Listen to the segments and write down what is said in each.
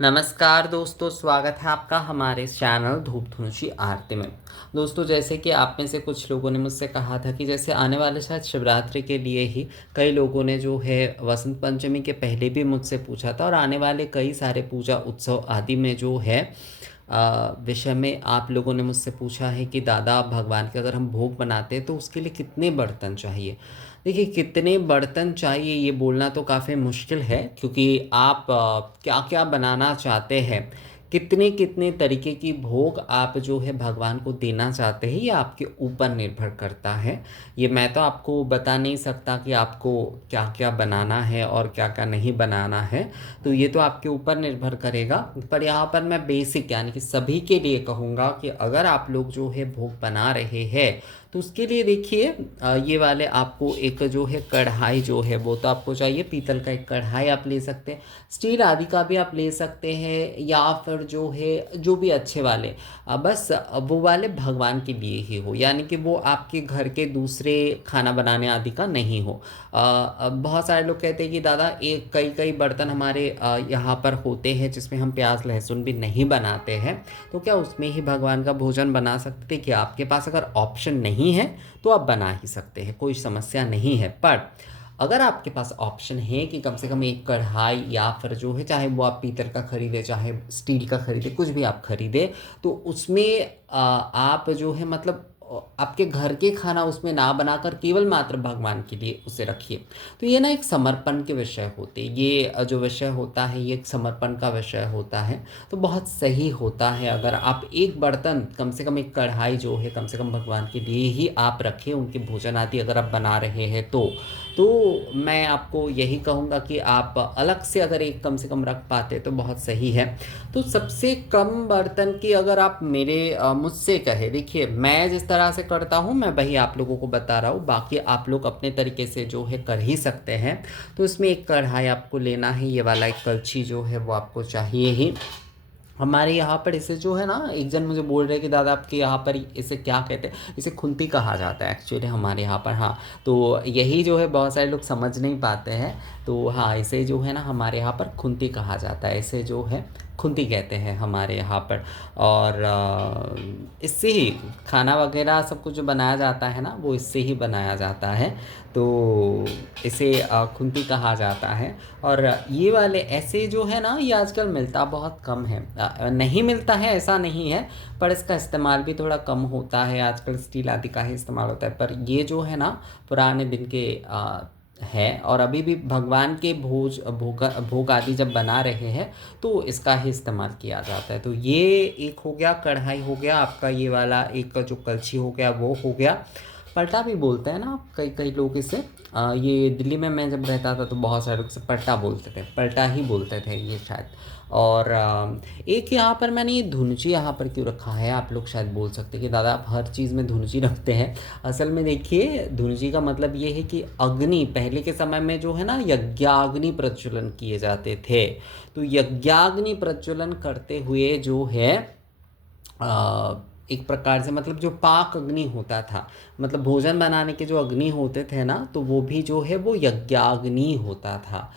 नमस्कार दोस्तों, स्वागत है आपका हमारे चैनल धूप धुनुषी आरती में। दोस्तों, जैसे कि आप में से कुछ लोगों ने मुझसे कहा था कि जैसे आने वाले शायद शिवरात्रि के लिए ही कई लोगों ने जो है वसंत पंचमी के पहले भी मुझसे पूछा था, और आने वाले कई सारे पूजा उत्सव आदि में जो है विषय में आप लोगों ने मुझसे पूछा है कि दादा, भगवान के अगर हम भोग बनाते हैं तो उसके लिए कितने बर्तन चाहिए। देखिए, कितने बर्तन चाहिए ये बोलना तो काफ़ी मुश्किल है, क्योंकि आप क्या क्या बनाना चाहते हैं, कितने कितने तरीके की भोग आप जो है भगवान को देना चाहते हैं, ये आपके ऊपर निर्भर करता है। ये मैं तो आपको बता नहीं सकता कि आपको क्या क्या बनाना है और क्या क्या नहीं बनाना है, तो ये तो आपके ऊपर निर्भर करेगा। पर यहाँ पर मैं बेसिक यानी कि सभी के लिए कहूँगा कि अगर आप लोग जो है भोग बना रहे हैं तो उसके लिए देखिए, ये वाले आपको एक जो है कढ़ाई जो है वो तो आपको चाहिए। पीतल का एक कढ़ाई आप ले सकते हैं, स्टील आदि का भी आप ले सकते हैं, या फिर जो है जो भी अच्छे वाले बस वो वाले भगवान के लिए ही हो, यानी कि वो आपके घर के दूसरे खाना बनाने आदि का नहीं हो। बहुत सारे लोग कहते हैं कि दादा, एक कई कई बर्तन हमारे यहाँ पर होते हैं जिसमें हम प्याज लहसुन भी नहीं बनाते हैं, तो क्या उसमें ही भगवान का भोजन बना सकते? कि आपके पास अगर ऑप्शन नहीं है तो आप बना ही सकते हैं, कोई समस्या नहीं है। पर अगर आपके पास ऑप्शन है कि कम से कम एक कढ़ाई, या फिर जो है चाहे वो आप पीतल का खरीदे चाहे स्टील का खरीदे, कुछ भी आप खरीदे, तो उसमें आप जो है मतलब आपके घर के खाना उसमें ना बनाकर केवल मात्र भगवान के लिए उसे रखिए। तो ये ना एक समर्पण के विषय होते, ये जो विषय होता है ये एक समर्पण का विषय होता है। तो बहुत सही होता है अगर आप एक बर्तन, कम से कम एक कढ़ाई जो है कम से कम भगवान के लिए ही आप रखें, उनके भोजन आदि अगर आप बना रहे हैं तो मैं आपको यही कहूँगा कि आप अलग से अगर एक कम से कम रख पाते तो बहुत सही है। तो सबसे कम बर्तन की अगर आप मेरे मुझसे कहे, देखिए मैं जिस तरह से करता हूँ मैं वही आप लोगों को बता रहा हूँ, बाकी आप लोग अपने तरीके से जो है कर ही सकते हैं। तो इसमें एक कढ़ाई आपको लेना है, ये वाला एक कलछी जो है वो आपको चाहिए ही। हमारे यहाँ पर इसे जो है ना, एक जन मुझे बोल रहे कि दादा आपके यहाँ पर इसे क्या कहते हैं, इसे खुंती कहा जाता है एक्चुअली हमारे यहाँ पर। हाँ, तो यही जो है बहुत सारे लोग समझ नहीं पाते हैं। तो हाँ, इसे जो है ना हमारे यहाँ पर खुंती कहा जाता है, इसे जो है खुंती कहते हैं हमारे यहाँ पर। और इससे ही खाना वगैरह सब कुछ जो बनाया जाता है ना वो इससे ही बनाया जाता है। तो इसे खुंती कहा जाता है। और ये वाले ऐसे जो है ना, ये आजकल मिलता बहुत कम है, नहीं मिलता है ऐसा नहीं है, पर इसका इस्तेमाल भी थोड़ा कम होता है आजकल, स्टील आदि का ही इस्तेमाल होता है। पर ये जो है ना पुराने दिन के है, और अभी भी भगवान के भोग आदि जब बना रहे हैं तो इसका ही इस्तेमाल किया जाता है। तो ये एक हो गया, कढ़ाई हो गया आपका, ये वाला एक जो कलछी हो गया वो हो गया। पलटा भी बोलते हैं ना कई कई लोग इसे, ये दिल्ली में मैं जब रहता था तो बहुत सारे लोग इसे पलटा बोलते थे, पलटा ही बोलते थे ये शायद। और एक यहाँ पर मैंने ये धुनुची यहाँ पर क्यों रखा है, आप लोग शायद बोल सकते हैं कि दादा आप हर चीज़ में धुनुची रखते हैं। असल में देखिए, धुनुची का मतलब ये है कि अग्नि, पहले के समय में जो है ना यज्ञाग्नि प्रज्वलन किए जाते थे, तो यज्ञाग्नि प्रज्वलन करते हुए जो है एक प्रकार से मतलब जो पाक अग्नि होता था, मतलब भोजन बनाने के जो अग्नि होते थे ना, तो वो भी जो है वो यज्ञाग्नि होता था।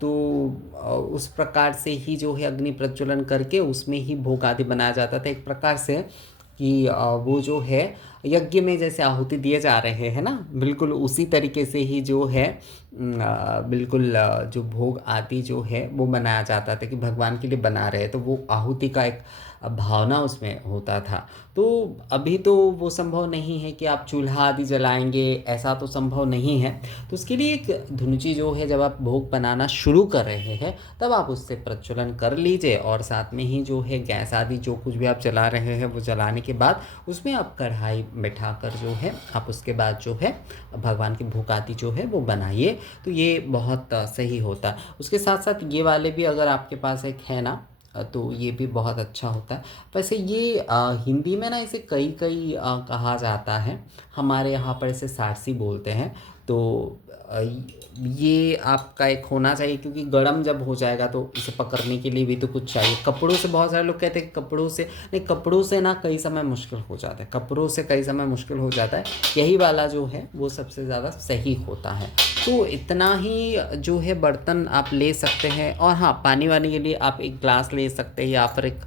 तो उस प्रकार से ही जो है अग्नि प्रज्वलन करके उसमें ही भोग आदि बनाया जाता था, एक प्रकार से कि वो जो है यज्ञ में जैसे आहुति दिए जा रहे हैं ना, बिल्कुल उसी तरीके से ही जो है बिल्कुल जो भोग आदि जो है वो बनाया जाता था कि भगवान के लिए बना रहे, तो वो आहुति का एक भावना उसमें होता था। तो अभी तो वो संभव नहीं है कि आप चूल्हा आदि जलाएंगे, ऐसा तो संभव नहीं है। तो उसके लिए एक धुनुची जो है, जब आप भोग बनाना शुरू कर रहे हैं तब आप उससे प्रज्वलन कर लीजिए, और साथ में ही जो है गैस आदि जो कुछ भी आप जला रहे हैं वो जलाने के बाद उसमें आप कढ़ाई बैठा कर जो है आप उसके बाद जो है भगवान की भोग आदि जो है वो बनाइए। तो ये बहुत सही होता है। उसके साथ साथ ये वाले भी अगर आपके पास एक है ना, तो ये भी बहुत अच्छा होता है। वैसे ये हिंदी में ना इसे कई कई कहा जाता है, हमारे यहाँ पर इसे सारसी बोलते हैं। तो ये आपका एक होना चाहिए, क्योंकि गर्म जब हो जाएगा तो इसे पकड़ने के लिए भी तो कुछ चाहिए। कपड़ों से बहुत सारे लोग कहते हैं कि कपड़ों से नहीं, कपड़ों से ना कई समय मुश्किल हो जाता है, कपड़ों से कई समय मुश्किल हो जाता है। यही वाला जो है वो सबसे ज़्यादा सही होता है। तो इतना ही जो है बर्तन आप ले सकते हैं। और हाँ, पानी वानी के लिए आप एक ग्लास ले सकते हैं, या फिर एक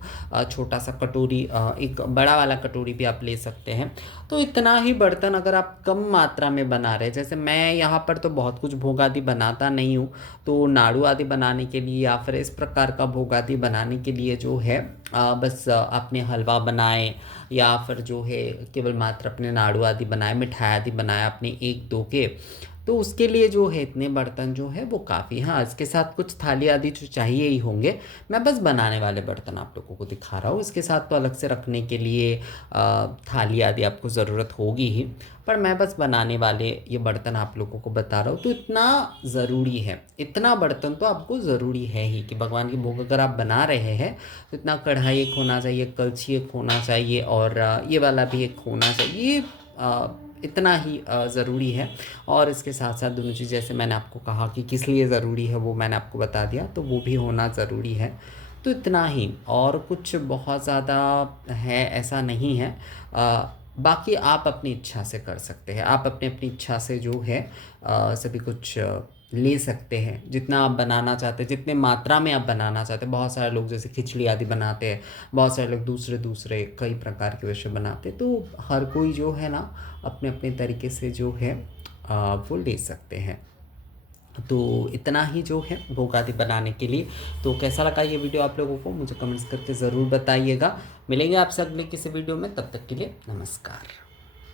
छोटा सा कटोरी, एक बड़ा वाला कटोरी भी आप ले सकते हैं। तो इतना ही बर्तन अगर आप कम मात्रा में बना रहे हैं, जैसे मैं यहाँ पर तो बहुत कुछ भोग आदि बनाता नहीं हूँ, तो नाड़ू आदि बनाने के लिए या फिर इस प्रकार का भोग आदि बनाने के लिए जो है बस आपने हलवा बनाए, या फिर जो है केवल मात्र अपने नाड़ू आदि बनाए, मिठाई आदि बनाए अपने एक दो के, तो उसके लिए जो है इतने बर्तन जो है वो काफ़ी। हाँ, इसके साथ कुछ थाली आदि जो चाहिए ही होंगे। मैं बस बनाने वाले बर्तन आप लोगों को दिखा रहा हूँ, इसके साथ तो अलग से रखने के लिए थाली आदि आपको ज़रूरत होगी ही, पर मैं बस बनाने वाले ये बर्तन आप लोगों को बता रहा हूँ। तो इतना ज़रूरी है, इतना बर्तन तो आपको ज़रूरी है ही कि भगवान की भोग अगर आप बना रहे हैं तो इतना कढ़ाई एक होना चाहिए, कलछी एक होना चाहिए, और ये वाला भी एक होना चाहिए। इतना ही ज़रूरी है। और इसके साथ साथ दोनों चीज़, जैसे मैंने आपको कहा कि किस लिए ज़रूरी है वो मैंने आपको बता दिया, तो वो भी होना ज़रूरी है। तो इतना ही, और कुछ बहुत ज़्यादा है ऐसा नहीं है। बाकी आप अपनी इच्छा से कर सकते हैं, आप अपनी अपनी इच्छा से जो है सभी कुछ ले सकते हैं, जितना आप बनाना चाहते हैं, जितने मात्रा में आप बनाना चाहते हैं। बहुत सारे लोग जैसे खिचड़ी आदि बनाते हैं, बहुत सारे लोग दूसरे दूसरे कई प्रकार के विषय बनाते हैं। तो हर कोई जो है ना अपने अपने तरीके से जो है वो ले सकते हैं। तो इतना ही जो है भोग आदि बनाने के लिए। तो कैसा लगा ये वीडियो आप लोगों को, मुझे कमेंट्स करके ज़रूर बताइएगा। मिलेंगे आपसे अगले किसी वीडियो में, तब तक के लिए नमस्कार।